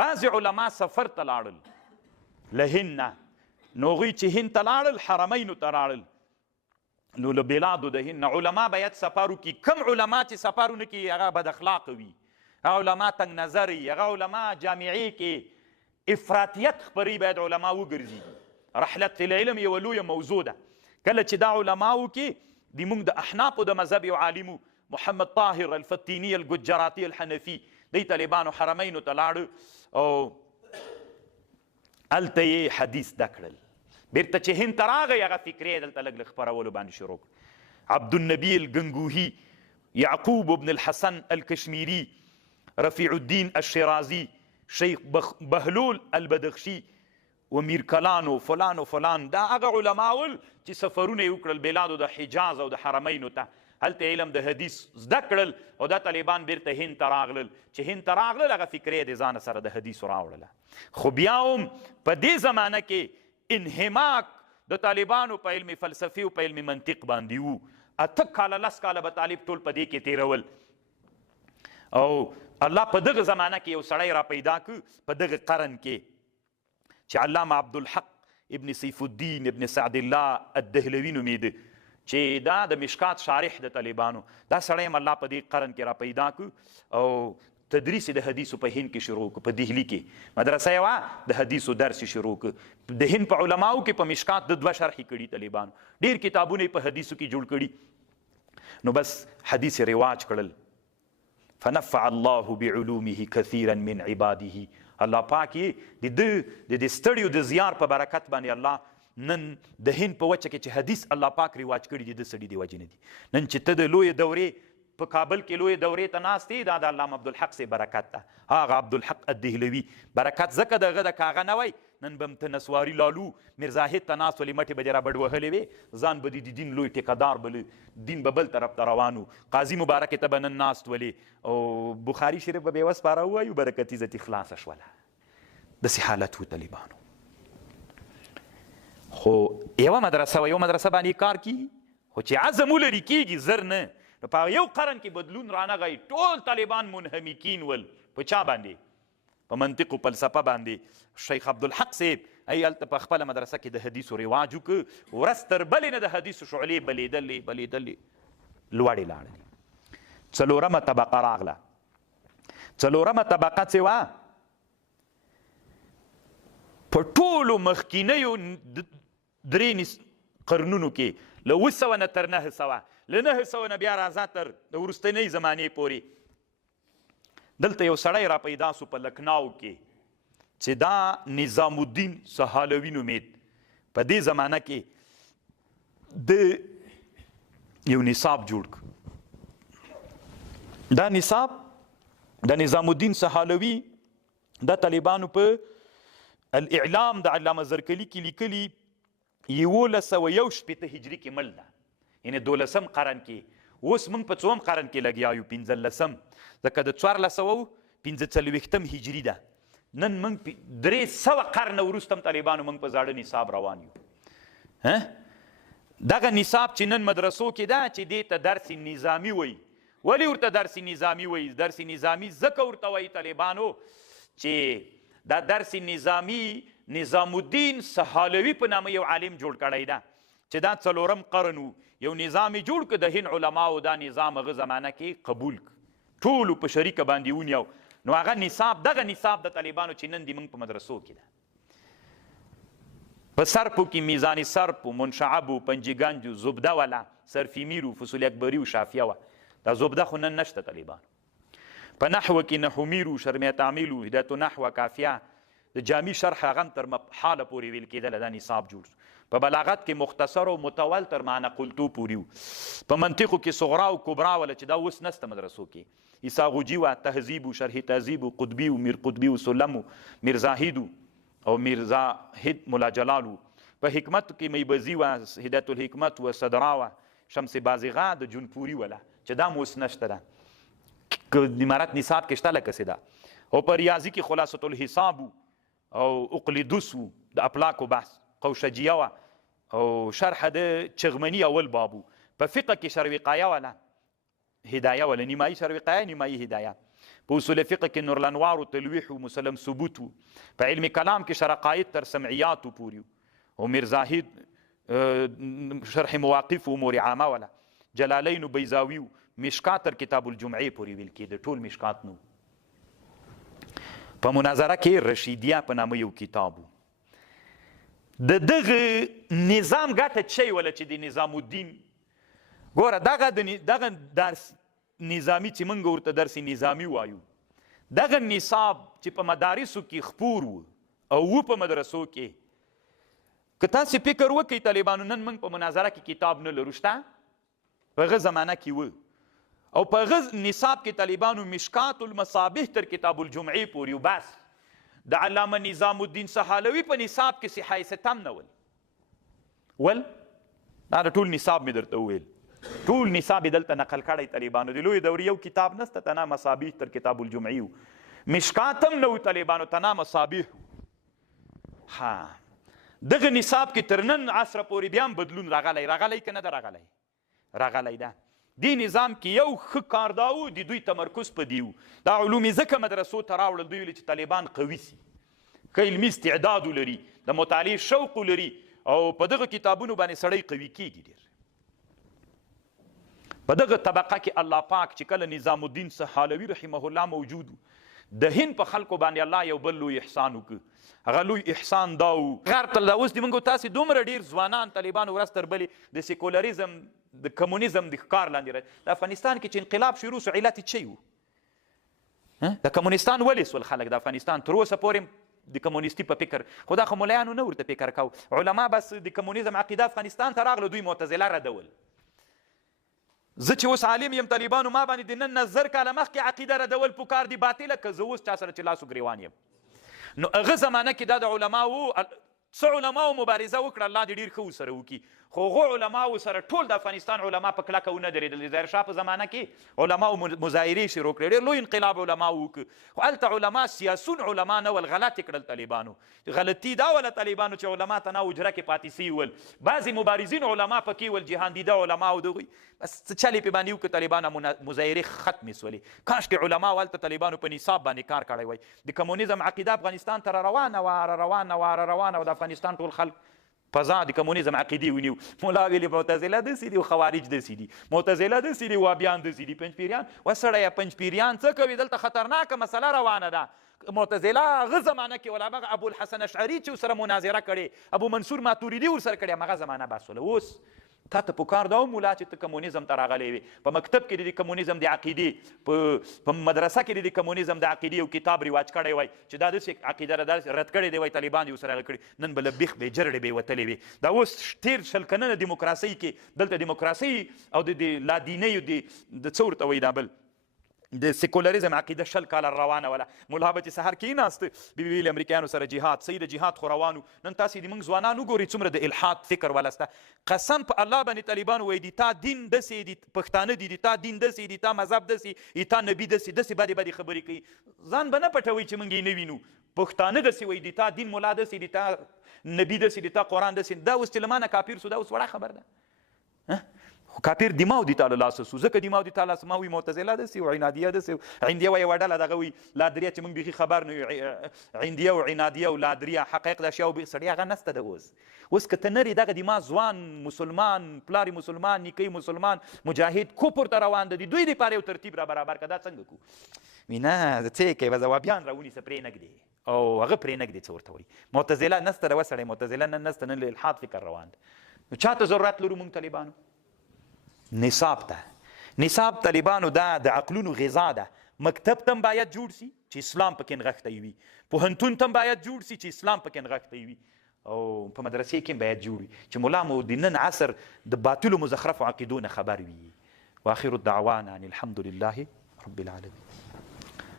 بعضې علما سفر ته لاړل له هند نه، نو هغوی چې هند ته لاړل حرمینو ته راړل، نو له بلادو د هند نه علما باید سفر وکړي. کوم علما چې سفر ونه کړي هغه بد اخلاقه وي، هغه علما تنګ نظر وي، هغه علما جامعې کې افراطیت خپروي، باید علما وګرځي. رحلت فی العلم یوه لویه موضوع ده. کله چې دا علما وکړي د موږ د احنافو د مذهب یو عالمو محمد طاهر الفتیني الګجراتي الحنفي، دی طالبانو حرمینو ته لاړه او هلته یې حدیث زده کړل. بیرته چې هند ته راغی هغه فکرې دلته لږ لږ خپرولو باندې شروع کړ. عبدالنبي الګنګوهي، یعقوب بن الحسن الکشمیری، رفیع الدین الشیرازی، شیخ بهلول البدخشي و میر کلان و فلان و فلان، دا هغه علما ول چې سفرونه یې وکړل بلادو د حجاز او د حرمینو ته، هلته علم د حدیث زده کړل او دا طالبان بیرته هند ته راغلل. چې هند ته راغلل هغه فکرې د ځانه سره د حدیثو راوړله. خو بیا هم په دې زمانه کې انحماق د طالبانو په علم فلسفي او په علم منطق باندې وو. 8 کاله 10 کاله به طالب ټول په دې کې تیرول، او الله په دغه زمانه کې یو سړی را پیدا کړ په دغه قرن کې چې علامه عبدالحق ابن سیف الدین ابن سعد الله الدهلوي نومېده، چې دا د مشکات شارح د طالبانو. دا سړی هم الله په دې قرن کې را پیدا کړ او تدریس د حدیثو په هند کې شروع کړ. په دهلي کې مدرسه یې وه، د حدیثو درس شروع کړ. د هند په علماو کې په مشکات د 2 شرحې کړي طالبانو، ډېر کتابونه یې په حدیثو کې جوړ کړي. نو بس حدیث رواج کړل. فنفع الله بعلومه كثيرا من عباده. الله پاک یې د دې ستړیو د زیار په برکت باندې الله نن د هند په وچه کې چې حدیث الله پاک رواج کړي دي د سړي د وجې نه دي. نن چې ته د لویې دورې په کابل کې لویې دورې ته ناست یې، دا د علامه عبدالحق سي برکت ده. هغه عبدالحق الدهلوي برکت ځکه دغه د کاغه نه وی، نن به م ته نسواري لالو میرزاهد ته ناست ولې مټې به دې را بډ وهلې وې، ځان به د دین لوی ټیکهدار بله، دین به بل طرف ته روان و. قاضي مبارک ته به نن ناست ولې، او بخاري شریف به بې وسپاره ووایو، برکت عزتي خلاصه شوله. داسې حالت و طالبانو. خو یوه مدرسه و، یو مدرسه باندې کار کیږي، خو چې عزم ولري کیږي زر نه. نو په یو قرن کې بدلون رانغی، ټول طالبان منهمکین ول. په چا باندې؟ په منطق او فلسفه باندې. شیخ عبدالحق صاحب ای هلته په خپله مدرسه کې د حدیثو رواج وکړ، ورځ تر بلې نه د حدیثو شعلې بلېدلې لوړې لاړلې. 4مه طبقه راغله. 4مه طبقه چې وه په ټولو مخکینیو 3 قرنونو کې، له 900 نه تر 900، له 900 نه بیا راځه تر د وروستنۍ زمانې پورې. دلته یو سړی را پیدا سو په لکناو کې چې دا نظام الدین سهالوي نومید. په دې زمانه کې د یو نصاب جوړ کړ. دا نصاب د نظام الدین سهالوي د طالبانو په الاعلام د علامه زرکلي کې لیکلي 1161 هجري کې مل ده، یعنې 12م قرن کې. اوس موږ په 4م قرن کې لګیا یو، 15م، ځکه د 1445 هجري ده. نن موږ 300 قرنه وروسته هم طالبانو موږ په زاړه نصاب روان یو. دغه نصاب چې نن مدرسو کې ده چې دې ته درس نظامي وایي. ولې ورته درس نظامي وایي؟ درس نظامي ځکه ورته وایي طالبانو چې دا درس نظامي نظام الدین سهالوي په نامه یو عالم جوړ کړی ده، چې دا 4م قرن و. یو نظام یې جوړ کړ، د هند علماو دا نظام هغه زمانه کې قبول کړ، ټولو په شریکه باندې ونیو. نو هغه نصاب، دغه نصاب د طالبانو چې نن دې موږ په مدرسو کې ده. په سرپو کې میزان سرپ و منشعب و پنجګنج و زبده وله، صرفي میر و فصول اکبري و شافیه وه. دا زبده خو نن نشته طالبانو. په نحو کې نحو میر و شرمیه تعمیل و هدایت نحو کافیه، د جامع شرح هغه هم تر حاله پورې ویل کېدله. دا نصاب جوړ شو. په بلاغت کې مختصر او متول تر معنی قلتو پورې و. په منطقو کې صغرا او کبرا وله چې دا اوس نسته مدرسو کې. ایساغوجي و، تهذیب و شرح تهذیب و قطبي و میر قطبي و سلم و میر زاهد او میر زاهد ملا جلال و. په حکمت کې میبزي و، هدایت الحکمت و صدرا و شمس بازغه د جونپوري وله، چې دا هم اوس نشته ده. د امارت نصاب کې شته لکه څه ده. او په ریاضي کې خلاصة الحساب او اقلیدوس و، د افلاکو بحث، قوشجیه وه، او شرح د چغمني اول بابو. په فقه کې شرح وقایه وله، هدایه وله، نیمایي شرح وقایه، نیمایي هدایه. په اصول فقه کې نور الانوار و تلویح و مسلم ثبوت و په علم کلام کې شرقایت تر سمعیات و پوری و میر زاهد شرح مواقف و امور عامه ولا جلالین و بیزاوی و مشکات تر کتاب الجمعې پورې ویل کېده ټول مشکات نو. په مناظره کې رشیدیه په نامه یو کتاب و. د دغه نظام ګټه چی ولا چې د نظام الدین ګوره دغه درس نظامی چې موږ ورته درس نظامی وایو دغه نصاب چې په مدارسو کې خپور و او په مدرسو کې که تاسې فکر وکړئ طالبانو نن موږ په مناظره کې کتاب نه لرو شته په هغه زمانه کې و او په هغه نصاب کې طالبانو مشکات المصابیح تر کتاب الجمعې پورې و بس د علامه نظام الدین سهالوي په نصاب کې صحای ستم نه ول دا د ټول نصاب مې درته وویل ټول نصاب یې دلته نقل کړی طالبانو د لوی دورې یو کتاب نسته تنا مصابیح تر کتاب الجمعې مشکات هم نه و طالبانو تنا مصابیح ها دغه نصاب کې تر نن عصره پورې بیا هم بدلون راغلی که نه ده راغلی ده دې نظام کې یو ښه کار دا و د دوی تمرکز په دی و دا علوم یې ځکه مدرسو ته راوړل دوی ویلي چې طالبان قوي سي که علمي استعداد ولري د مطالعې شوق ولري او په دغه کتابونو باندې سړی قوي کیږي ډېر. په دغه طبقه کې الله پاک چې کله نظام الدین سهالوي رحمه الله موجود د هند په خلکو باندې الله یو بل لوی احسان وکړ هغه لوی احسان دا و غیر ته دا اوس د موږ تاسې دومره ډېر ځوانان طالبانو ورځ تر بلې د سیکولریزم د کمونیزم د ښکار لاندې د افغانستان کې چې انقلاب شروع شو علت یې چی و د کمونستان ولې سول خلک د افغانستان تر اوسه پورې د کمونیستي په فکر خو دا خو ملایانو نه ورته فکر کو علما بس د کمونیزم عقیده افغانستان ته راغله دوی معتزله ردول زه چې اوس عالم یم طالبانو ما باندې د نن نه زر کاله مخکې عقیده ردول پکار دي باطله که زه اوس چا سره چې لاسو ګریوان یم نو هغه زمانه کې دا د علماو څه علماو مبارزه وکړه الله دې ډېر ښه ورسره وکړي خو هغو علماو سره ټول د افغانستان علما په کلکه ونه درېدل د ظاهرشاه په زمانه کې علماو مظاهرې شروع کړې ډېر لوی انقلاب علماو وکړ خو هلته علما سیاسون علما نه ول غلط یې کړل طالبانو غلطي دا وله طالبانو چې علما ته نه اجره کې پاتې سوي ول بعضې مبارزین علما پکې ول جهاندیده علماو دغوی بس څه چل یې پې باندې وکړه طالبانو مظاهرې ختمې سولې کاشکې علماو هلته طالبانو په نصاب باندې کار کړی وی د کمونیزم عقیده افغانستان ته روانه وه د افغانستان ټول خلک فضا د کمونیزم عقیدې ونیو مولا ویلې معتزله داسې دي او خوارج داسې دي معتزله داسې دي وابیان داسې دي پنجپیریان وسړیه پنجپیریان څه کوي دلته خطرناکه مسله روانه ده معتزله هغه زمانه کې علما ابوالحسن اشعري چې ورسره مناظره کړې ابو منصور ماتوریدي ورسره کړې همغه زمانه بس وله اوس تا ته پکار دا مولا چې ته کمونیزم ته راغلی وې په مکتب کې د کمونیزم د عقیدې په مدرسه کې د کمونیزم د عقیدې یو کتاب رواج کړی وای چې دا داسې عقیده رد کړې دی وای طالبان یې ورسره هغه کړي نن به له بیخ بې جرړې به یې وتلې وې دا اوس تېر شل کلنه دیموکراسۍ کې دلته دیموکراسۍ او د لادینیو د څه ورته وایي دا بل د سیکولریزم عقیده شل کاله روانه وله ملا به چې سهار کېناست بي ویل امریکایانو سره جهاد صحیح د جهاد خو روانو نن تاسې د موږ ځوانان وګورئ څومره د الحاد فکر ولسته قسم په الله باندې طالبان وایي د تا دین داسې دي پښتانه دي د تا دین داسې دي تا مذهب داسې تا نبي داسې بدې بدې خبرې کوي ځان به نه پټوئ چې موږ یې نه وینو پښتانه داسې وایي د تا دین ملا داسې دي تا نبي داسې دي تا قرآن داسې دا اوس چې له ما نه کافر سو دا اوس وړه خبر ده کافر دماغ دي تعالی لاسه سو ځکه دماغ دي تعالی ما وي معتزله داسې او عنادیه داسې عندیه وایي وډله دغه وي لادریه چې موږ بیخي خبر نه یو عندیه او عنادیه او لادریه حقایق د اشیاء سړی هغه نسته ده اوس که ته نرې دغه دماغ ځوان مسلمان پلار مسلمان نیکۍ مسلمان مجاهد کفر ته روان ده دي دوی دپاره یو ترتیب را برابر که دا څنګه کو وي نه څه کوي به ځوابیان راونیسه پرې نږدې او هغه پرې نږدې څه ورته وایي معتزله نسته ده وسړی معتزله نن نسته نن له الحاد فکر روان ده نو چا ته ضرورت لرو موږ طالبانو نصاب ته نصاب طالبانو دا د عقلونو غذا ده مکتب تم باید جوړ سي چې اسلام پکې نغښتی وي پوهنتون تم باید جوړ سي چې اسلام پکې نغښتی وي او په مدرسې کې باید جوړ وي چې ملا مو د نن عصر د باطلو مزخرفو عقیدو نه خبر وي واخر الدعوانا ان الحمد لله رب العالمين